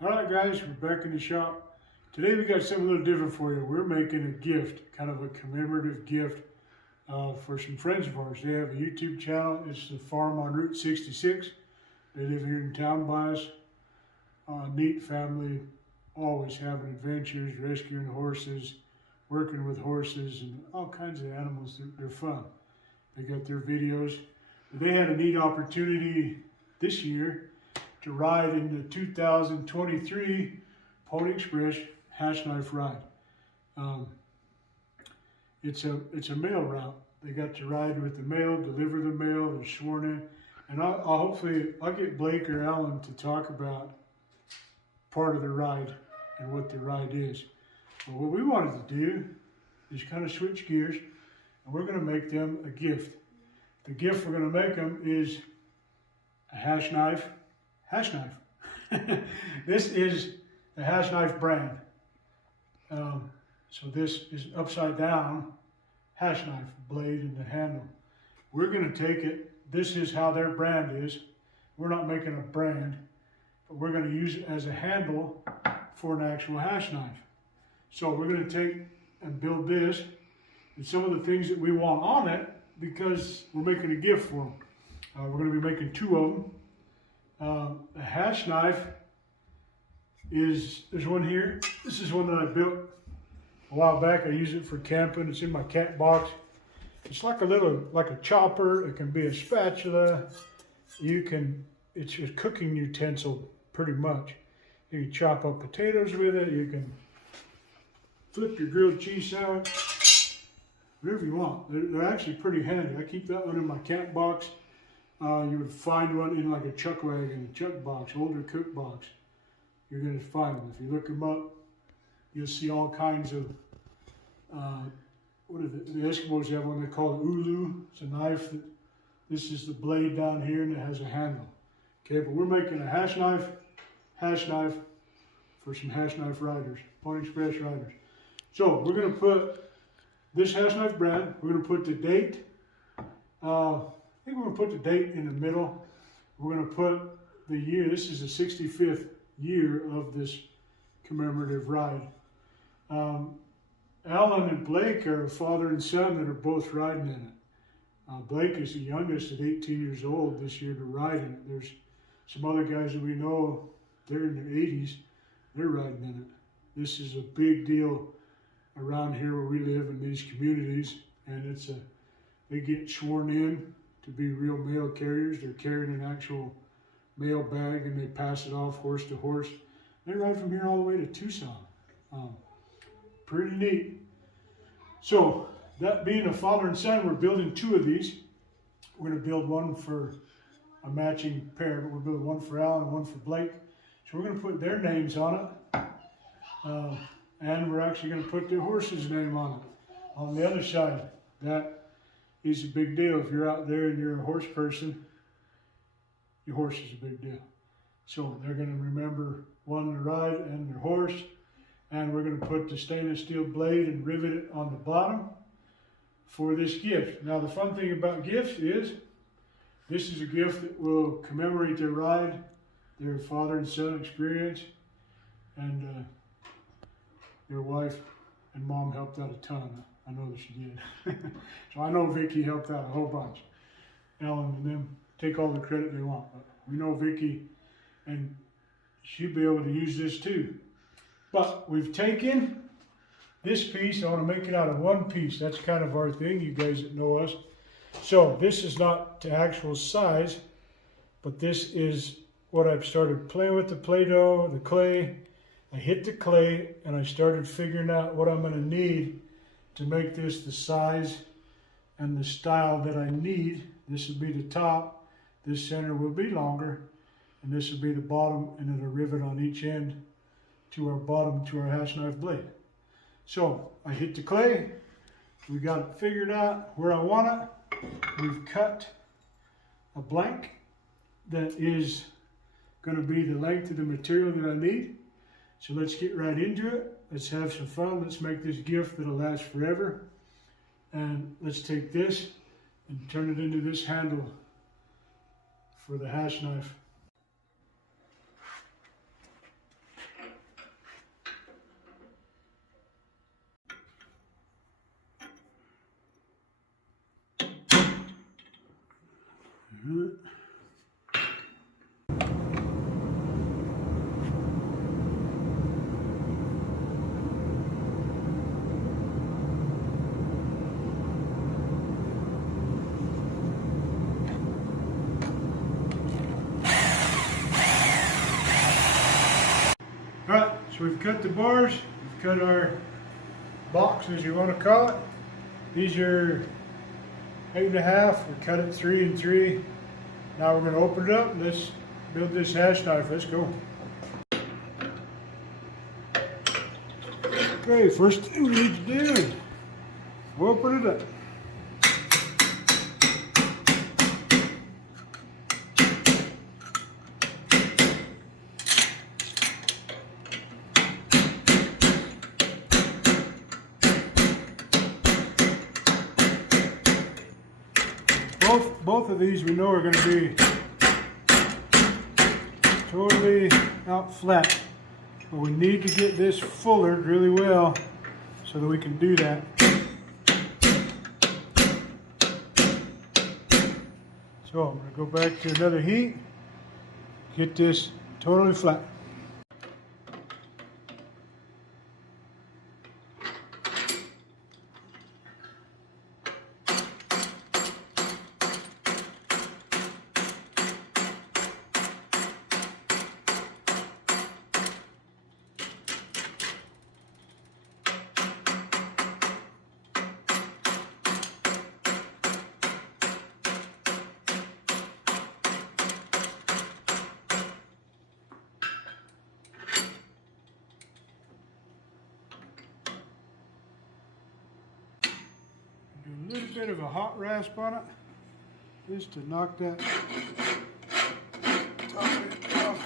All right, guys, we're back in the shop. Today we got something a little different for you. We're making a gift, kind of a commemorative gift for some friends of ours. They have a YouTube channel. It's the farm on Route 66. They live here in town by us. Neat family, always having adventures, rescuing horses, working with horses, and all kinds of animals. They're fun. They got their videos. They had a neat opportunity this year to ride in the 2023 Pony Express Hashknife ride. It's a mail route. They got to ride with the mail, deliver the mail, they're sworn in. And I'll get Blake or Alan to talk about part of the ride and what the ride is. But what we wanted to do is kind of switch gears, and we're going to make them a gift. The gift we're going to make them is a Hashknife. This is the Hashknife brand. So this is upside down Hashknife blade and the handle. We're going to take it. This is how their brand is. We're not making a brand, but we're going to use it as a handle for an actual Hashknife. So we're going to take and build this and some of the things that we want on it because we're making a gift for them. We're going to be making two of them. The Hashknife there's one here. This is one that I built a while back. I use it for camping. It's in my cat box. It's like a chopper. It can be a spatula. It's a cooking utensil pretty much. You can chop up potatoes with it. You can flip your grilled cheese sandwich, whatever you want. They're actually pretty handy. I keep that one in my cat box. You would find one in like a chuck wagon, a chuck box, older cook box. You're going to find them. If you look them up, you'll see all kinds of, the Eskimos have one they call it ulu. It's a knife. This is the blade down here and it has a handle. Okay, but we're making a Hashknife for some Hashknife riders, Pony Express riders. So we're going to put this Hashknife brand, we're going to put the date, I think we're going to put the date in the middle. We're going to put the year. This is the 65th year of this commemorative ride. Alan and Blake are a father and son that are both riding in it. Blake is the youngest at 18 years old this year to ride in it. There's some other guys that we know, they're in their 80s, they're riding in it. This is a big deal around here where we live in these communities, and they get sworn in to be real mail carriers. They're carrying an actual mail bag and they pass it off horse to horse. They ride from here all the way to Tucson. Pretty neat. So that being a father and son, we're building two of these. We're going to build one for a matching pair, but we're building one for Alan and one for Blake. So we're going to put their names on it. And we're actually going to put the horse's name on it. On the other side, that is a big deal. If you're out there and you're a horse person, your horse is a big deal. So they're going to remember one to ride and their horse. And we're going to put the stainless steel blade and rivet it on the bottom for this gift. Now the fun thing about gifts is, this is a gift that will commemorate their ride, their father and son experience, and their wife and mom helped out a ton. I know that she did. So I know Vicky helped out a whole bunch. Ellen and them take all the credit they want, but we know Vicky, and she'll be able to use this too. But we've taken this piece, I want to make it out of one piece. That's kind of our thing, you guys that know us. So this is not to actual size, but this is what I've started playing with, the Play-Doh, the clay. I hit the clay and I started figuring out what I'm going to need to make this the size and the style that I need. This will be the top, this center will be longer, and this will be the bottom, and then a rivet on each end to our bottom, to our Hashknife blade. So I hit the clay, we got it figured out where I want it. We've cut a blank that is going to be the length of the material that I need. So let's get right into it. Let's have some fun. Let's make this gift that'll last forever. And let's take this and turn it into this handle for the Hashknife. Alright, so we've cut the bars, we've cut our box, as you want to call it. These are 8.5, we cut it 3 and 3. Now we're going to open it up and let's build this hash knife. Let's go. Okay, first thing we need to do is open it up. Both of these we know are going to be totally out flat, but we need to get this fullered really well so that we can do that. So I'm going to go back to another heat, get this totally flat. A little bit of a hot rasp on it, just to knock that top of it off.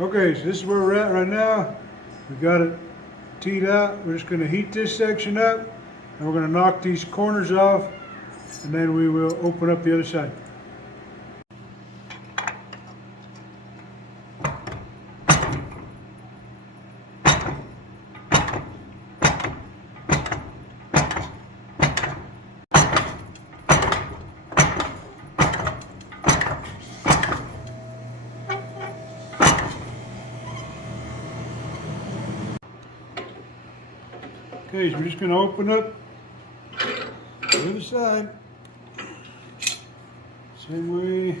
Okay, so this is where we're at right now. We've got it teed out. We're just going to heat this section up, and we're going to knock these corners off, and then we will open up the other side. Okay, so we're just going to open up the other side, same way.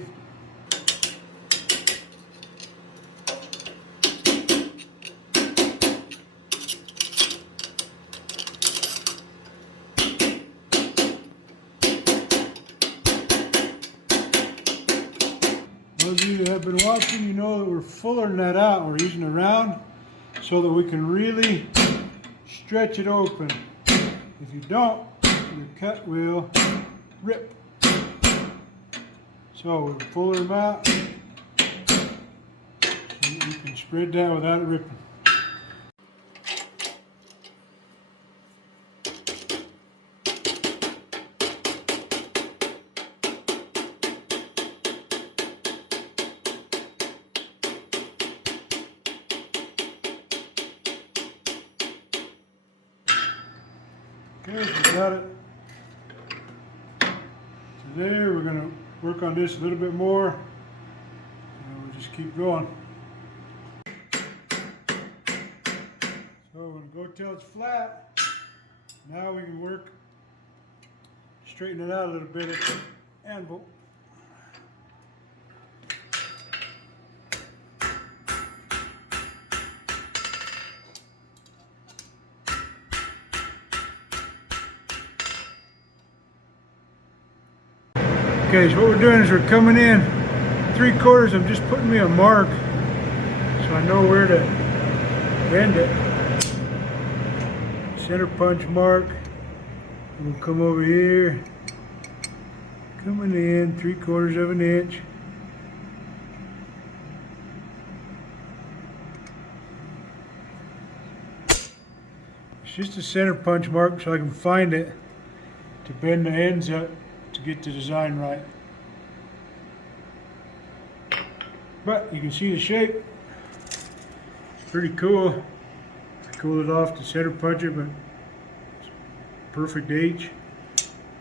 Those of you that have been watching, you know that we're fullering that out. We're using a round so that we can really stretch it open. If you don't, your cut will rip. So we pull them out, and you can spread that without it ripping. Okay, we got it to there. We're going to work on this a little bit more, and we'll just keep going. So we're going until it's flat. Now we can work, straighten it out a little bit at the anvil. Okay, so what we're doing is we're coming in 3/4. I'm just putting me a mark so I know where to bend it. Center punch mark. And we'll come over here, coming in 3/4 of an inch. It's just a center punch mark so I can find it to bend the ends up to get the design right. But you can see the shape. Pretty cool. I cooled it off to center punch it, but it's perfect H,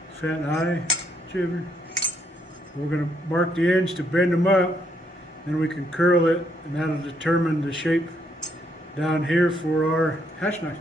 fat eye, whichever. We're going to mark the ends to bend them up, then we can curl it, and that'll determine the shape down here for our hash knife.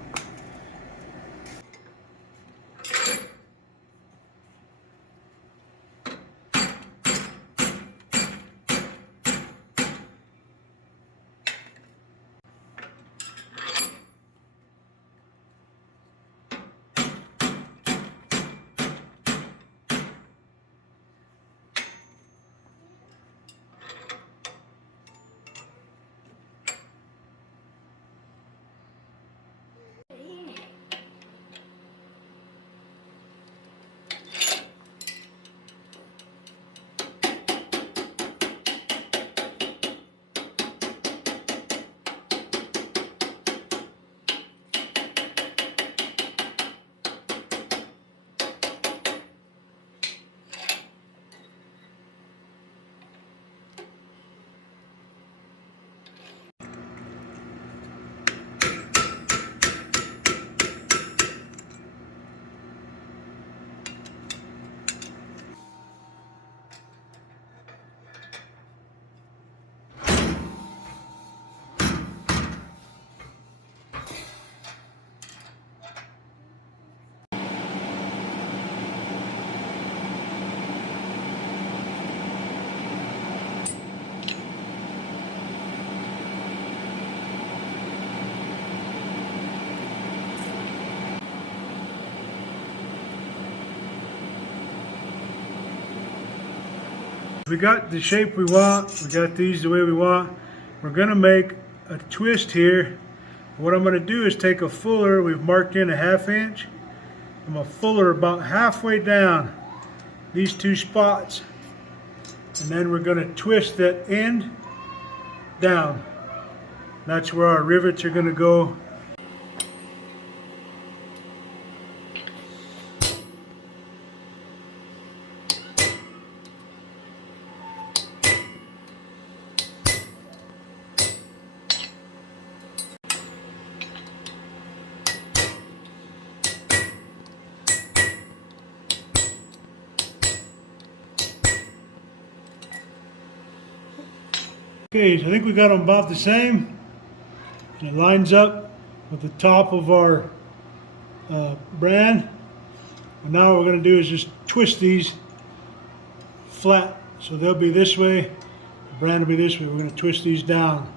We got the shape we want, we got these the way we want. We're gonna make a twist here. What I'm gonna do is take a fuller, we've marked in a 1/2 inch. I'm gonna fuller about halfway down these two spots. And then we're gonna twist that end down. That's where our rivets are gonna go. Okay, so I think we got them about the same. And it lines up with the top of our brand. And now what we're going to do is just twist these flat. So they'll be this way, the brand will be this way. We're going to twist these down.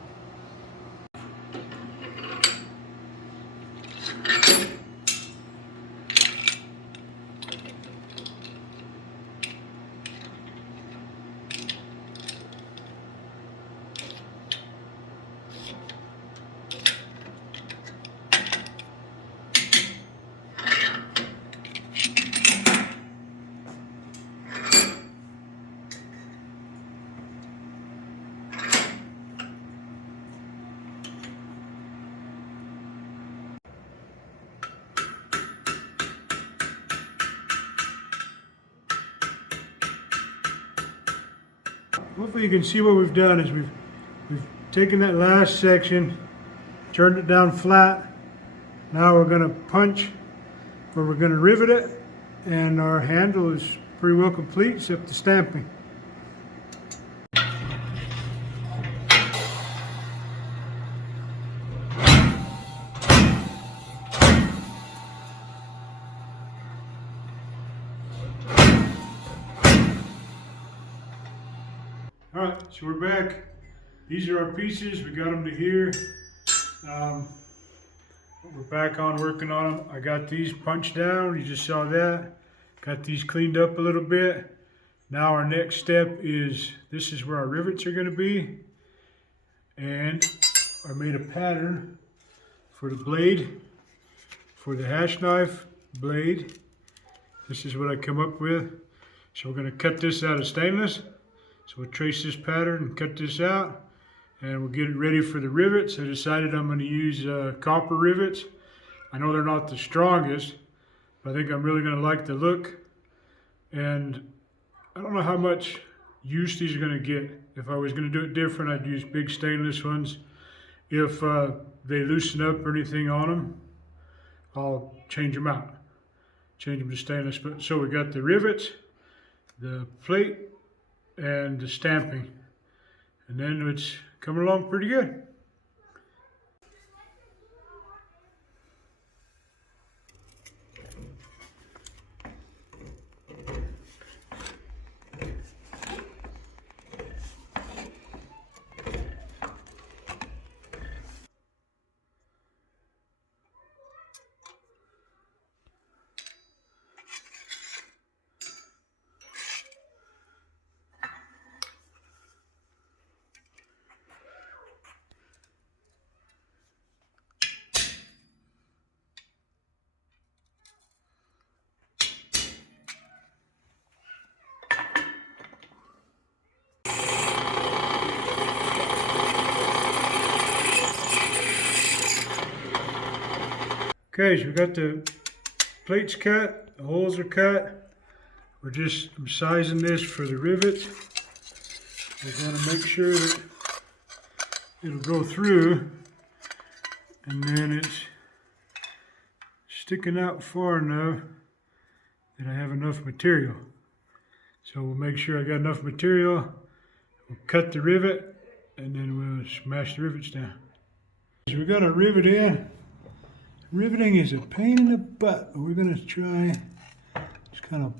Hopefully you can see what we've done is we've taken that last section, turned it down flat. Now we're going to punch, or we're going to rivet it, and our handle is pretty well complete except the stamping. Alright, so we're back. These are our pieces. We got them to here. We're back on working on them. I got these punched down. You just saw that. Got these cleaned up a little bit. Now our next step is, this is where our rivets are going to be. And I made a pattern for the blade, for the Hashknife blade. This is what I come up with. So we're going to cut this out of stainless. So we'll trace this pattern and cut this out. And we'll get it ready for the rivets. I decided I'm going to use copper rivets. I know they're not the strongest, but I think I'm really going to like the look. And I don't know how much use these are going to get. If I was going to do it different, I'd use big stainless ones. If they loosen up or anything on them, I'll change them out. Change them to stainless. But so we got the rivets, the plate, and the stamping. And then it's coming along pretty good. Okay, so we got the plates cut, the holes are cut. I'm sizing this for the rivets. We're going to make sure that it'll go through, and then it's sticking out far enough that I have enough material. So we'll make sure I got enough material. We'll cut the rivet, and then we'll smash the rivets down. So we got our rivet in. Riveting is a pain in the butt, but we're going to try, just kind of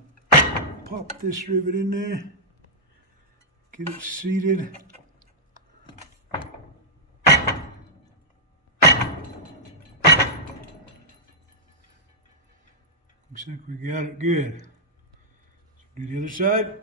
pop this rivet in there, get it seated. Looks like we got it good. Let's do the other side.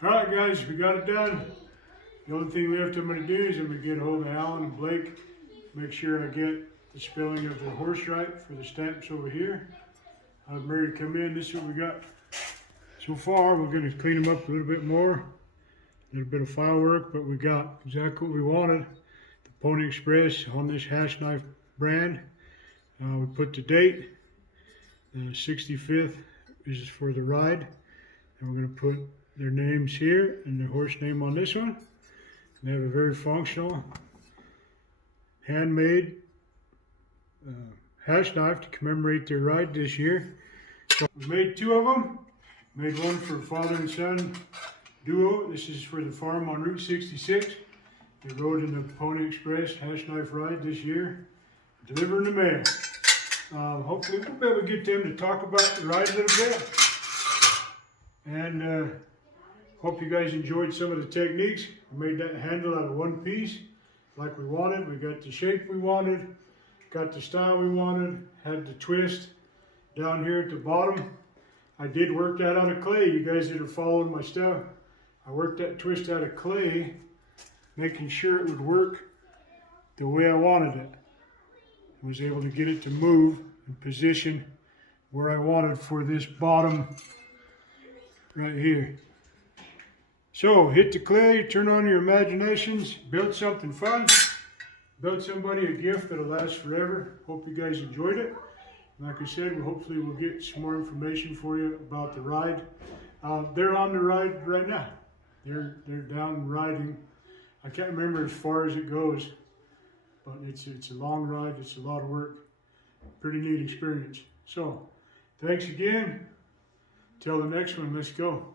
Alright guys, we got it done. The only thing left I'm going to do is I'm going to get a hold of Alan and Blake, make sure I get the spelling of the horse right for the stamps over here. Have Mary come in. This is what we got so far. We're going to clean them up a little bit more, a little bit of file work, but we got exactly what we wanted. The Pony Express on this Hashknife brand. We put the date, the 65th is for the ride, and we're going to put their names here and the horse name on this one. And they have a very functional, handmade Hashknife to commemorate their ride this year. So we made two of them. Made one for father and son duo. This is for the farm on Route 66. They rode in the Pony Express Hashknife ride this year. Delivered in the mail. Hopefully we'll be able to get them to talk about the ride a little bit. And hope you guys enjoyed some of the techniques. We made that handle out of one piece like we wanted. We got the shape we wanted, got the style we wanted, had the twist down here at the bottom. I did work that out of clay. You guys that are following my stuff, I worked that twist out of clay, making sure it would work the way I wanted it. I was able to get it to move and position where I wanted for this bottom right here. So hit the clay, turn on your imaginations, build something fun, build somebody a gift that'll last forever. Hope you guys enjoyed it. Like I said, hopefully we'll get some more information for you about the ride. They're on the ride right now. They're down riding. I can't remember as far as it goes, but it's a long ride. It's a lot of work. Pretty neat experience. So, thanks again. Till the next one, let's go.